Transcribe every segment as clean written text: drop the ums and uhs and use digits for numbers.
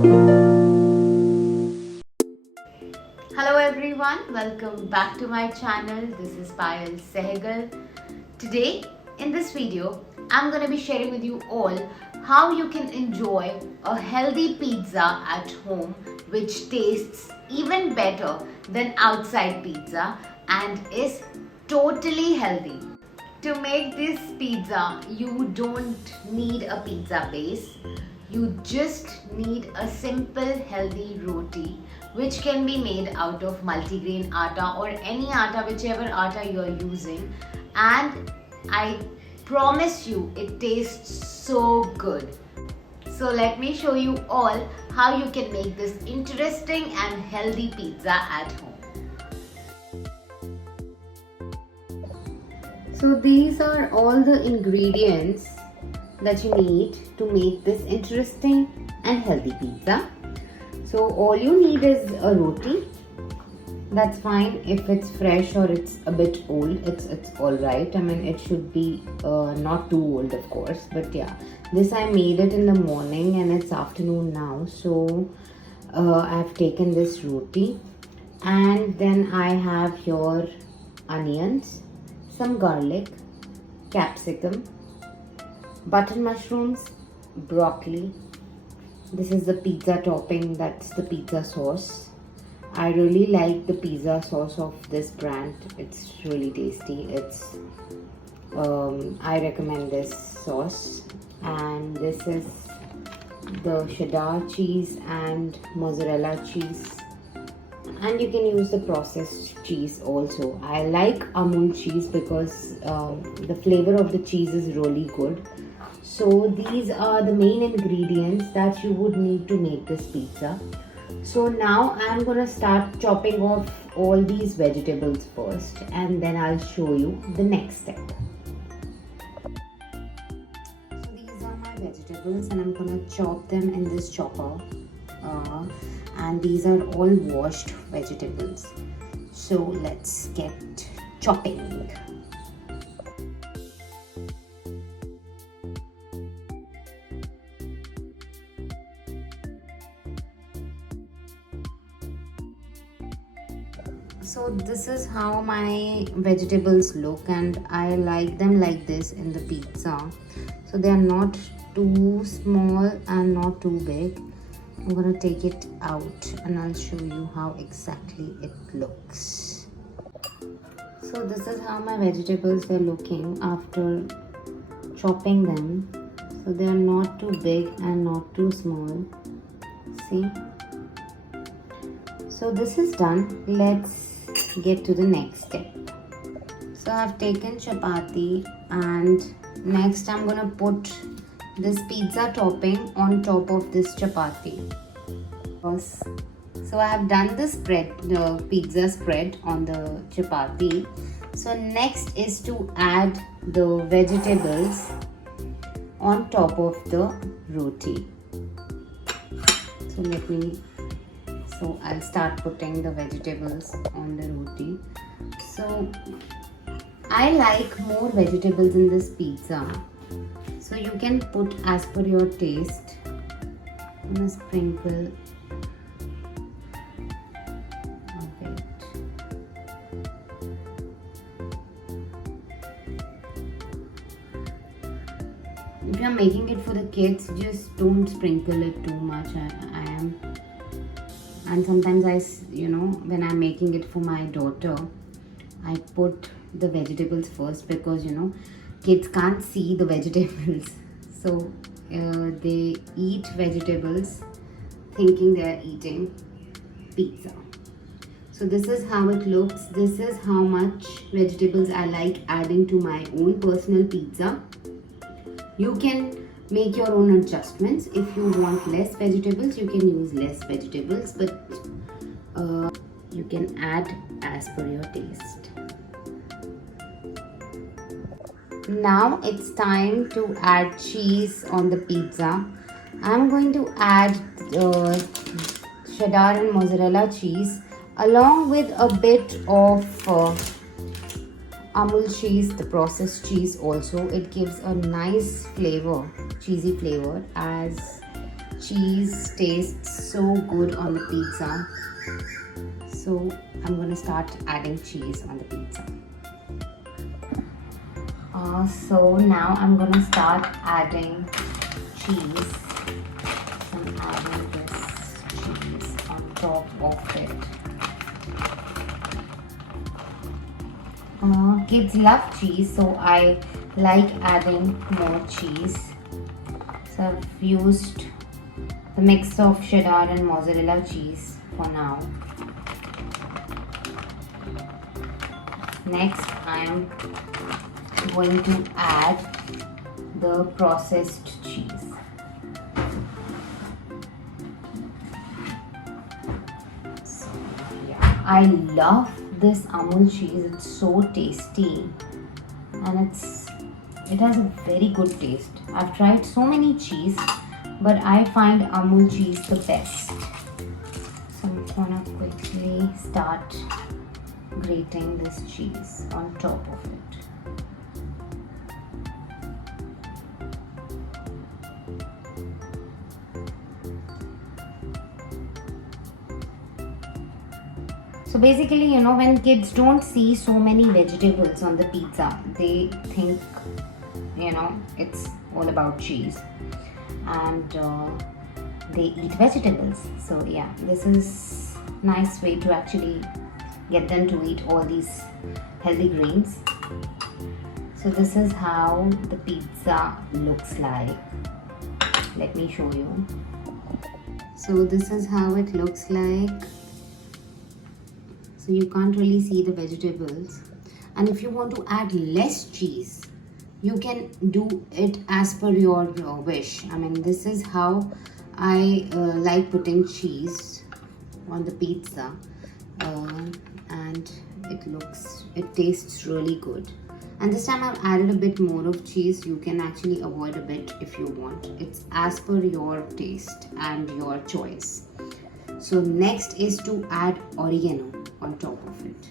Hello everyone, welcome back to my channel. This is Payal Sehgal. Today in this video, I'm going to be sharing with you all how you can enjoy a healthy pizza at home which tastes even better than outside pizza and is totally healthy. To make this pizza, you don't need a pizza base. You just need a simple healthy roti which can be made out of multigrain atta or any atta, whichever atta you are using, and I promise you it tastes so good. So let me show you all how you can make this interesting and healthy pizza at home. So these are all the ingredients that you need to make this interesting and healthy pizza. So all you need is a roti. That's fine if it's fresh or it's a bit old. It's alright. I mean, it should be not too old, of course. But yeah, this I made it in the morning and it's afternoon now. So I've taken this roti, and then I have here onions, some garlic, capsicum, button mushrooms, broccoli. This is the pizza topping, that's the pizza sauce. I really like the pizza sauce of this brand. It's really tasty. I recommend this sauce. And this is the cheddar cheese and mozzarella cheese. And you can use the processed cheese also. I like Amul cheese because the flavor of the cheese is really good. So these are the main ingredients that you would need to make this pizza. So now I'm gonna start chopping off all these vegetables first, and then I'll show you the next step. So these are my vegetables and I'm gonna chop them in this chopper. And these are all washed vegetables. So let's get chopping. So this is how my vegetables look, and I like them like this in the pizza. So they are not too small and not too big. I'm gonna take it out and I'll show you how exactly it looks. So this is how my vegetables are looking after chopping them. So they are not too big and not too small. See? So this is done. Let's get to the next step. So I've taken chapati, and next I'm gonna put this pizza topping on top of this chapati. So I have done the spread, the pizza spread on the chapati. So next is to add the vegetables on top of the roti. So I'll start putting the vegetables on the roti. So I like more vegetables in this pizza. So you can put as per your taste. I'm gonna sprinkle a bit. If you're making it for the kids, just don't sprinkle it too much. And sometimes when I'm making it for my daughter, I put the vegetables first because kids can't see the vegetables. So they eat vegetables thinking they're eating pizza. So this is how it looks. This is how much vegetables I like adding to my own personal pizza. You can make your own adjustments. If you want less vegetables, you can use less vegetables, but you can add as per your taste. Now it's time to add cheese on the pizza. I'm going to add cheddar and mozzarella cheese along with a bit of Amul cheese, the processed cheese also. It gives a nice flavor, cheesy flavor, as cheese tastes so good on the pizza. So I'm gonna start adding cheese on the pizza. So now I'm gonna start adding cheese. I'm adding this cheese on top of it. Kids love cheese, so I like adding more cheese. So I've used the mix of cheddar and mozzarella cheese for now. Next, I am going to add the processed cheese. So, yeah, I love this Amul cheese. It's so tasty and it has a very good taste. I've tried so many cheese, but I find Amul cheese the best. So I'm gonna quickly start grating this cheese on top of it. So basically, when kids don't see so many vegetables on the pizza, they think, it's all about cheese, and they eat vegetables. So yeah, this is nice way to actually get them to eat all these healthy grains. So this is how the pizza looks like. Let me show you. So this is how it looks like. So you can't really see the vegetables. And if you want to add less cheese, you can do it as per your wish. I mean, this is how I like putting cheese on the pizza. And it tastes really good. And this time I've added a bit more of cheese. You can actually avoid a bit if you want. It's as per your taste and your choice. So next is to add oregano on top of it.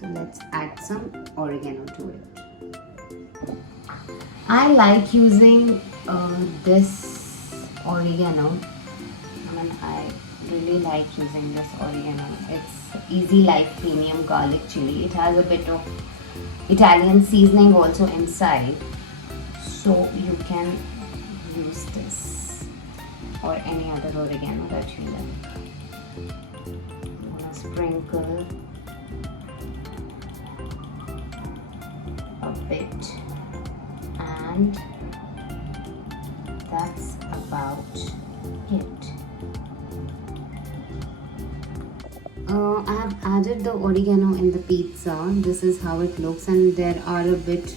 So let's add some oregano to it. I like using this oregano. I really like using this oregano. It's Easy Life Premium Garlic Chili. It has a bit of Italian seasoning also inside. So you can use this or any other oregano that you like. I'm gonna sprinkle a bit, and that's about it. I have added the oregano in the pizza. This is how it looks, and there are a bit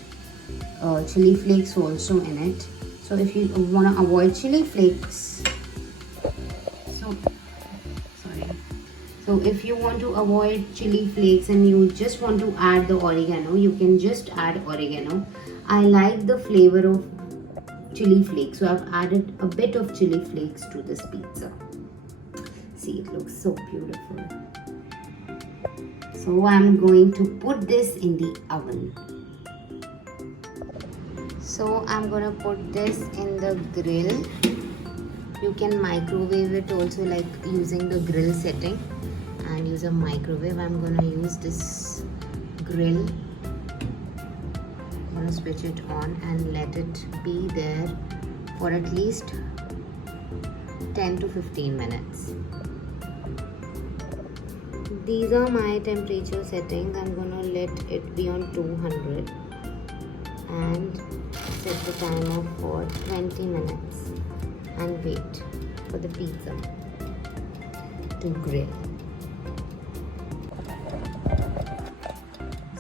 chili flakes also in it. So if you want to avoid chili flakes, so if you want to avoid chili flakes and you just want to add the oregano, you can just add oregano. I like the flavor of chili flakes, so I've added a bit of chili flakes to this pizza. See, it looks so beautiful. So I'm going to put this in the oven. So I'm gonna put this in the grill. You can microwave it also, like using the grill setting, and use a microwave. I'm gonna use this grill. I'm gonna switch it on and let it be there for at least 10 to 15 minutes. These are my temperature settings. I'm gonna let it be on 200 and set the timer for 20 minutes and wait for the pizza to grill.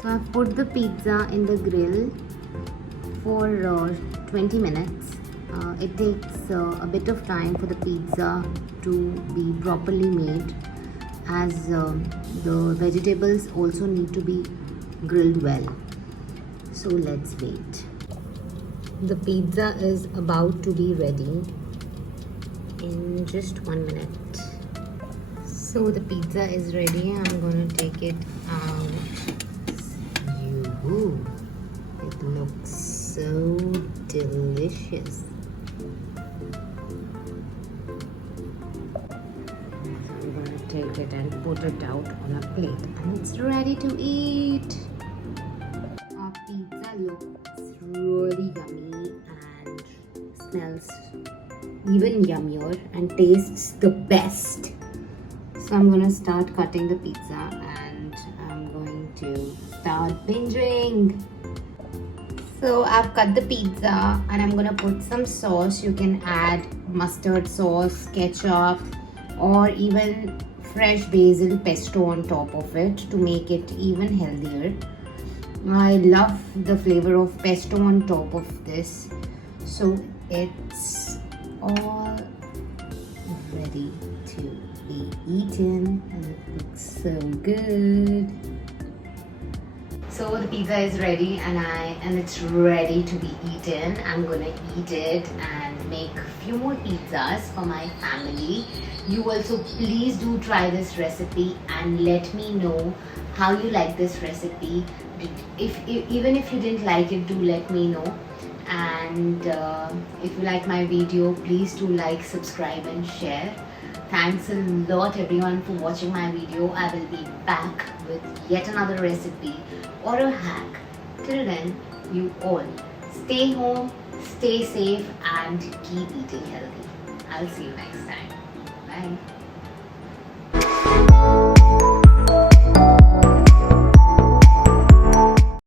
So I've put the pizza in the grill for 20 minutes. It takes a bit of time for the pizza to be properly made, as the vegetables also need to be grilled well. So let's wait. The pizza is about to be ready in just 1 minute. So the pizza is ready. I'm gonna take it out. It looks so delicious. take it and put it out on a plate, and it's ready to eat. Our pizza looks really yummy and smells even yummier and tastes the best. So I'm gonna start cutting the pizza and I'm going to start binging. So I've cut the pizza and I'm gonna put some sauce. You can add mustard sauce, ketchup, or even fresh basil pesto on top of it to make it even healthier. I love the flavor of pesto on top of this. So it's all ready to be eaten and it looks so good. So the pizza is ready and it's ready to be eaten. I'm gonna eat it and make a few more pizzas for my family. You also please do try this recipe and let me know how you like this recipe. Even if you didn't like it, do let me know. And if you like my video, please do like, subscribe and share. Thanks a lot everyone for watching my video. I will be back with yet another recipe or a hack. Till then, you all stay home, stay safe and keep eating healthy. I'll see you next time. Bye.